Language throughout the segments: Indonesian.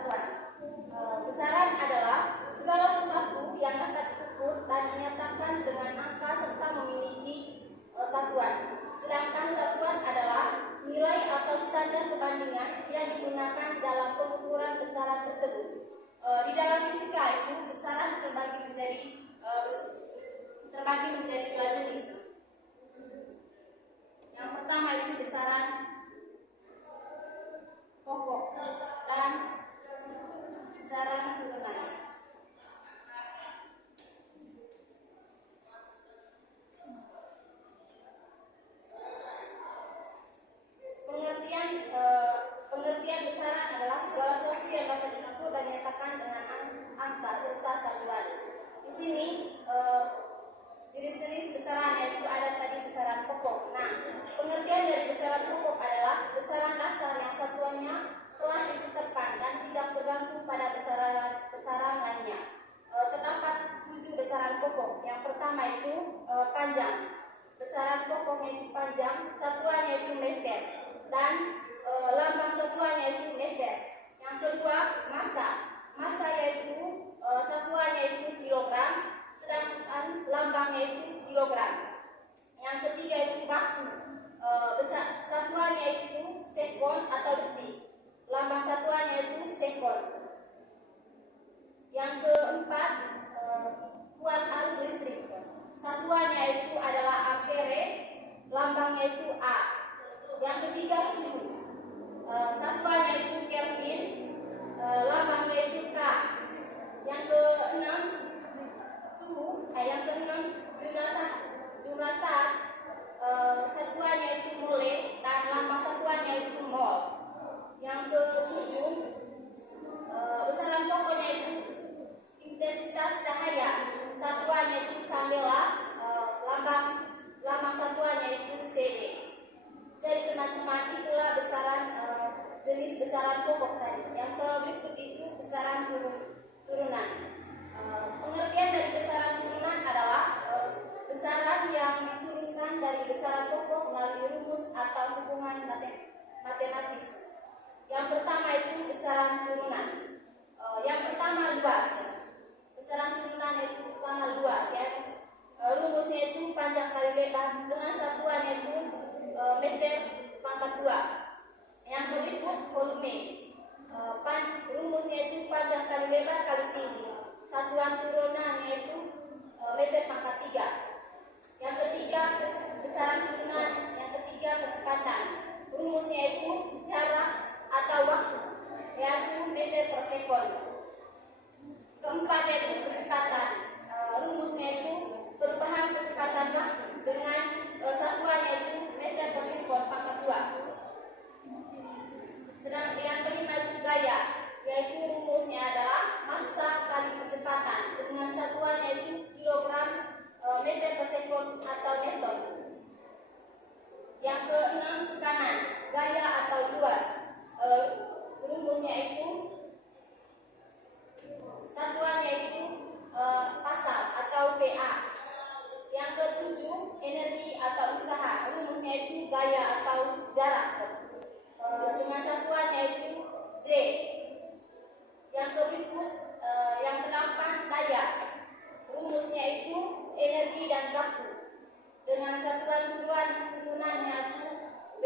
satuan. Besaran adalah segala sesuatu yang dapat diukur dan dinyatakan dengan angka serta memiliki satuan. Sedangkan satuan adalah nilai atau standar perbandingan yang digunakan dalam pengukuran besaran tersebut. Di dalam fisika itu besaran terbagi menjadi dua jenis. Yang pertama itu besaran pokok dan besaran turunan. Pengertian besaran adalah segala sesuatu yang dapat diukur dan dinyatakan dengan angka serta satuan. Di sini jenis-jenis besaran yaitu ada tadi besaran pokok. Nah, pengertian dari besaran pokok adalah besaran dasar yang satuannya telah ditetapkan dan tidak bergantung pada besaran lainnya. Terdapat 7 besaran pokok. Yang pertama itu panjang. Besaran pokoknya itu panjang, satuannya itu meter dan lambang satuannya itu meter. Yang kedua massa yaitu satuannya itu kilogram, sedangkan lambangnya itu kilogram. Yang ketiga itu waktu, satuannya itu sekon atau detik, lambang satuannya itu sekon. Yang keempat kuat arus listrik, satuannya itu adalah ampere, lambangnya itu A. Yang ketiga suhu, satuannya itu Kelvin, lambangnya itu K. Yang keenam jumlah saat, satuannya itu mole dan lambang satuannya itu mol. Yang ketujuh besaran pokoknya itu intensitas cahaya, satuannya itu candela, lambang satuannya itu CD. Jadi teman-teman, itulah besaran jenis besaran pokok tadi. Yang berikut itu besaran turunan. Pengertian dari besaran turunan adalah besaran yang diturunkan dari besaran pokok melalui rumus atau hubungan matematis. Yang pertama itu besaran turunan. Yang pertama luas. Besaran turunan itu pertama luas ya. Rumusnya itu panjang kali lebar dengan satuannya itu meter pangkat 2. Yang berikut volume. Rumusnya itu panjang kali lebar kali tinggi. Satuan turunannya itu meter pangkat 3. Yang ketiga besaran turunan. Yang ketiga kecepatan. Rumusnya itu jarak atau waktu, yaitu meter per sekon. Keempat yaitu kecepatan. Rumusnya itu perubahan kecepatan waktu dengan satuannya itu meter per sekon pangkat 2. Sedang yang kelima itu gaya, yaitu rumusnya adalah massa kali kecepatan dengan satuannya itu kilogram meter per sekon atau newton. Yang keenam tekanan, gaya atau luas. Rumusnya itu satuannya itu pasal atau PA. Yang ketujuh energi atau usaha. Rumusnya itu gaya atau jarak. Dengan satuannya itu J. Yang berikut yang kedelapan daya. Rumusnya itu energi dan waktu. Dengan satuan turunannya itu W.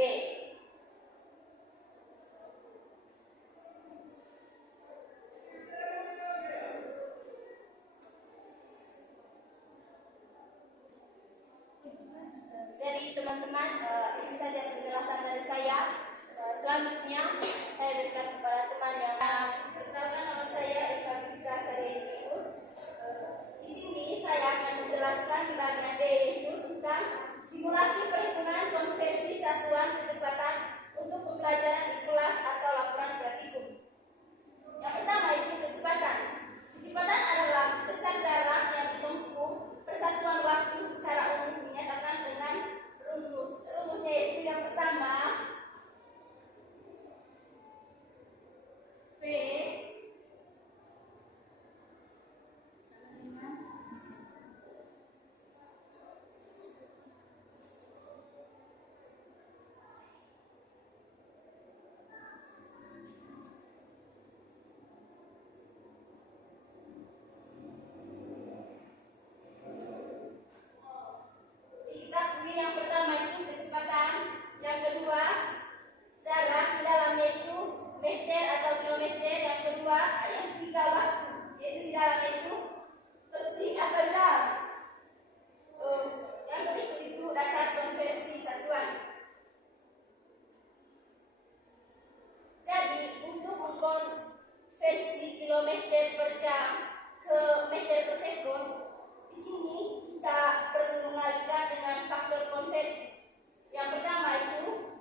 Jadi teman-teman, itu saja penjelasan dari saya. Selanjutnya saya berikan kepada teman yang perkenalkan, nama saya Eva Rizka Sadenius. Di sini saya akan menjelaskan di bagian D yaitu tentang simulasi perhitungan konversi satuan kecepatan untuk pembelajaran di kelas atau laporan praktikum. Yang pertama itu kecepatan. Kecepatan adalah besar jarak yang ditempuh persatuan waktu secara umum dinyatakan dengan rumus kilometer per jam ke meter per sekon, di sini kita perlu mengalihkan dengan faktor konversi. Yang pertama itu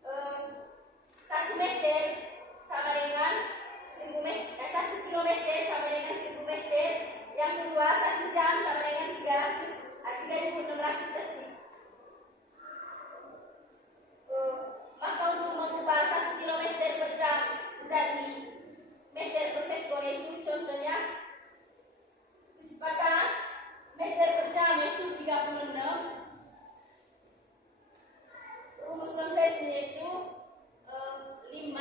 1 meter sama dengan 1 kilometer sama dengan 1.000 meter. Yang kedua 1 jam sama dengan 3.600 detik. Maka untuk mengubah 1 kilometer per jam menjadi meter per sekon itu contohnya kecepatan meter per jam itu 36. Rumus konversinya itu 5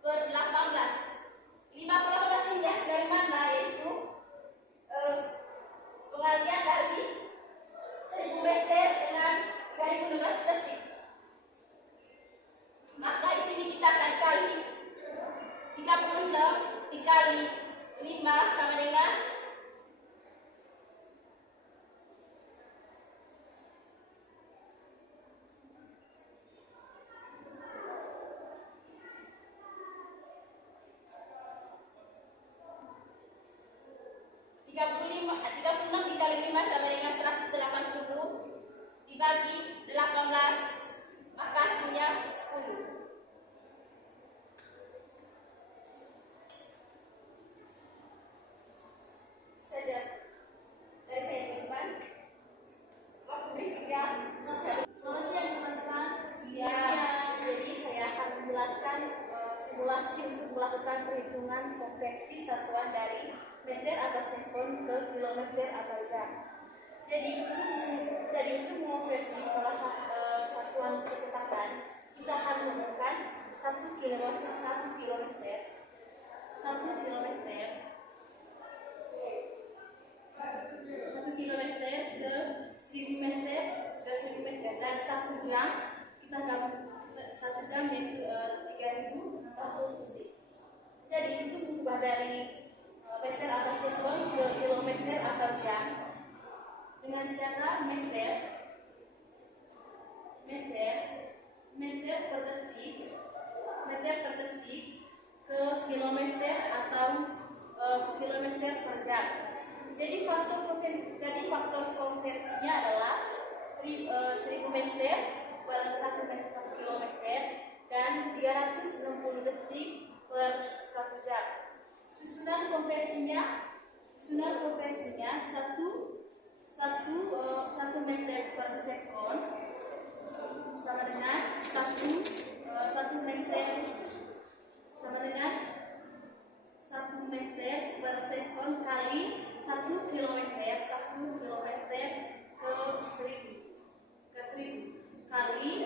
per 18. 5 per 18 ini dari mana? Yaitu pengalihan dari 1.000 meter dengan 3.600 detik. Maka di sini kita akan kali 36 dikali 5 sama dengan 36 dikali 5 sama dengan 180 dibagi 18, maka hasilnya 10. Saja dari saya teman. Waktu berikutnya. Selamat siang teman-teman. Jadi saya akan menjelaskan simulasi untuk melakukan perhitungan konversi satuan dari meter atau sekon ke kilometer atau jam. Jadi untuk mengonversi salah satu satuan kecepatan, kita akan menggunakan 1 kilometer ke 1000 meter ke 1000 meter, dan 1 jam kita akan 1 jam yaitu 3.600 detik. Jadi untuk mengubah dari meter atau sekon ke kilometer atau jam dengan cara meter per detik ke kilometer atau kilometer per jam. Jadi faktor konversinya adalah 1000 meter per 1 kilometer dan 360 detik per 1 jam. Susunan konversinya 1 meter per sekon sama dengan 1 meter per sekon kali 1 kilometer ke 1000 kali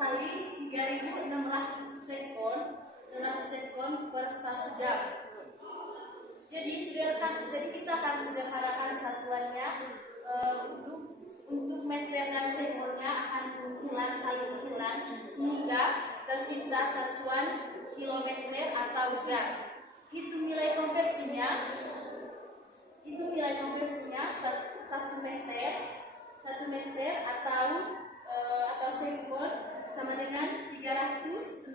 3.600 sekon per 1 jam. Jadi kita akan sederhanakan satuannya. Untuk meter dan sekonnya akan saling menghilang sehingga tersisa satuan kilometer atau jam. Hitung nilai konversinya 1 meter atau sekon sama dengan 3.600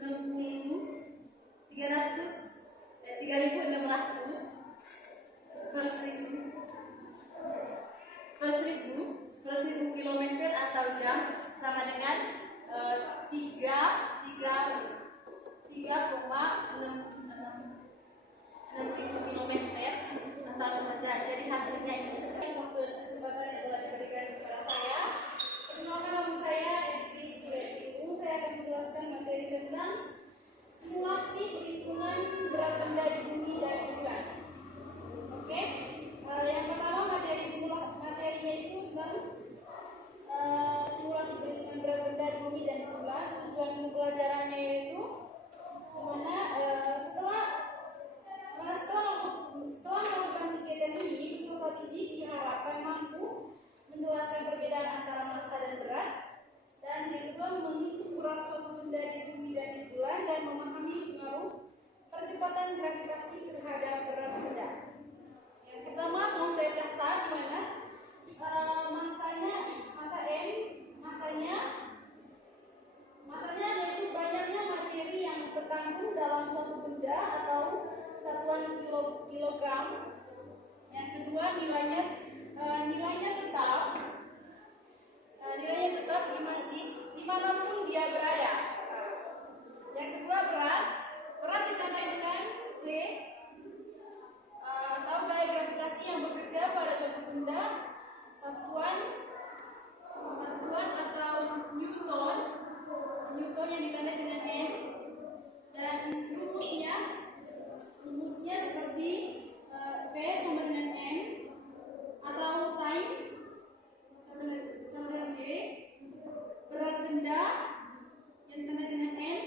per 1000 kilometer atau jam sama dengan 3,6 kilometer atau jam. Jadi hasilnya itu Kesempatan yang telah diberikan kepada saya. Perkenalkan nama saya Evri Suretimu. Saya akan menjelaskan materi tentang simulasi perhitungan berat benda di bumi dan bulan. Oke, yang pertama materinya itu tentang simulasi perhitungan berat benda di bumi dan bulan. Tujuan pembelajarannya yaitu dimana setelah melakukan kegiatan ini, peserta didik diharapkan mampu menjelaskan perbedaan antara massa dan berat, dan yang kedua menghitung berat suatu benda di bumi dan di bulan, dan memahami pengaruh percepatan gravitasi terhadap berat benda. Yang pertama konsep dasar di mana masanya yaitu banyaknya dalam suatu benda atau satuan kilogram. Yang kedua, nilainya tetap dimanapun dia berada. Yang kedua, berat ditandai dengan V atau gaya gravitasi yang bekerja pada suatu benda, satuan atau Newton yang ditandai dengan M, dan rumusnya seperti V sama dengan M atau times sama dengan G, berat benda yang ditandai dengan N,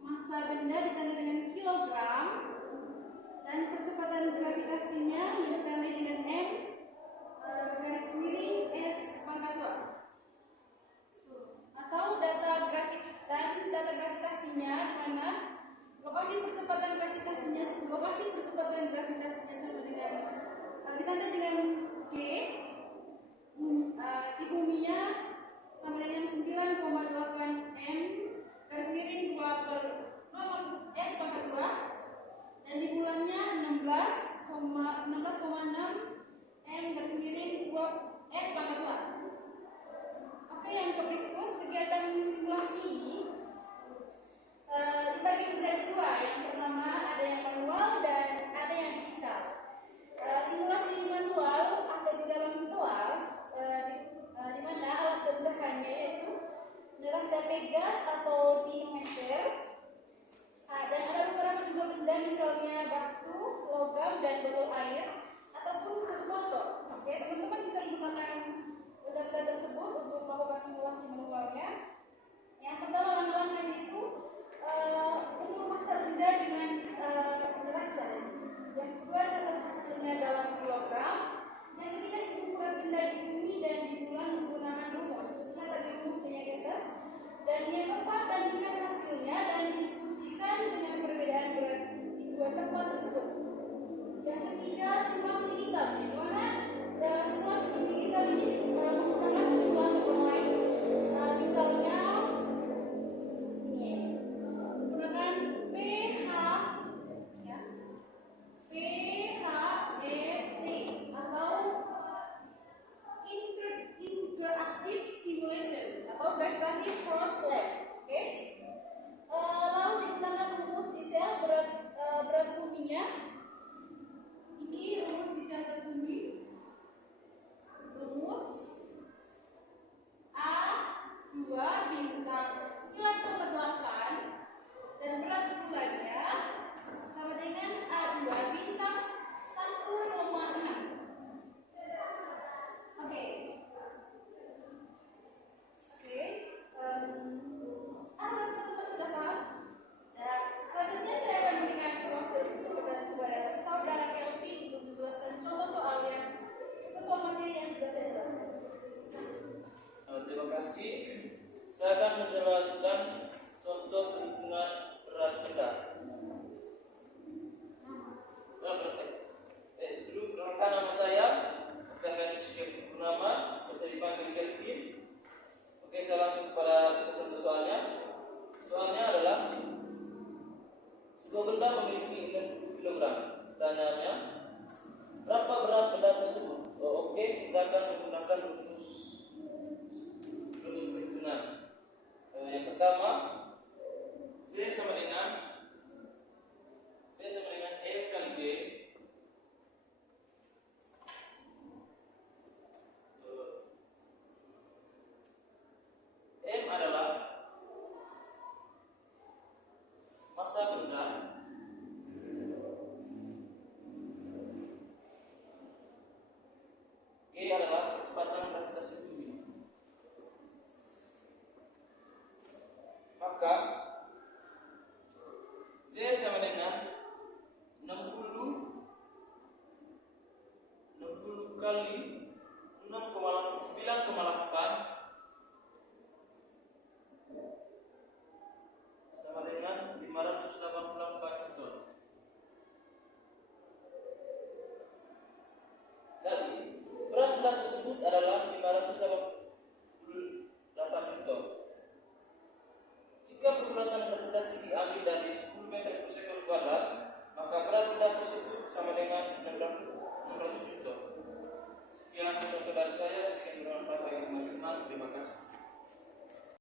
massa benda ditandai dengan kilogram, dan percepatan gravitasinya yang ditandai dengan M garis miring S pangkat 2. Atau data gravitasinya, di mana lokasi percepatan gravitasinya sama dengan ditandai dengan G, di buminya sama dengan 9,8 M garis miring 2 S pangkat 2, dan di bulannya 16,6 M garis miring 2 S pangkat 2. Oke, yang berikut kegiatan simulasi ini dibagi menjadi dua. Yang pertama ada yang manual dan ada yang digital. Simulasi manual atau di dalam kelas, di mana alat tambahannya yaitu neraca Pegas atau piezometer, dan ada beberapa juga benda misalnya batu, logam, dan botol air ataupun motor. Oke, teman-teman bisa menggunakan benda-benda tersebut untuk melakukan simulasi manualnya. Yang pertama, langkah-langkahnya itu ukur massa benda dengan neraca. Yang kedua, catat hasilnya dalam kilogram. Yang ketiga, hitung berat benda di bumi dan di bulan menggunakan rumus. Ingat tadi rumusnya di atas. Dan yang keempat, bandingkan hasilnya dan diskusikan dengan perbedaan berat di dua tempat tersebut. Yang ketiga, simulasi digital, di mana simulasi digital ini menggunakan simulator online. Misalnya menggunakan PHET atau interactive simulation atau gravitasi short lab. Oke. Lalu digunakan rumus di sel berat buminya. Ini rumus di sel berat bumi. Rumus A2 bintang 9,8 dan berat bulannya sama dengan A2 bintang 1,6. Oke. Apa teman-teman sudah paham? Dan selanjutnya saya akan memberikan waktu kepada saudara Kelvin untuk menjelaskan contoh soal materi yang sudah saya jelaskan. Terima kasih. Saya akan menjelaskan contoh perhitungan berat benda. Dulu perkenalkan nama saya, Kelvin Purnama, bisa dipanggil Kelvin. Oke, saya langsung pada contoh soalnya. Soalnya adalah sebuah benda memiliki 60 kg. Pertanyaannya, berapa berat benda tersebut? Oke, kita akan menggunakan rumus perhitungan. Yang pertama, V sama dengan M kali G. M adalah massa benda, G adalah percepatan gravitasi bumi. Maka V sama dengan 60 kali 9,8 sama dengan 584 Newton. Jadi berat benda tersebut adalah 588 Newton. Jika pergerakan gravitasi konsentrasi diambil dari 10 meter per sektor kuadrat, maka berat benda tersebut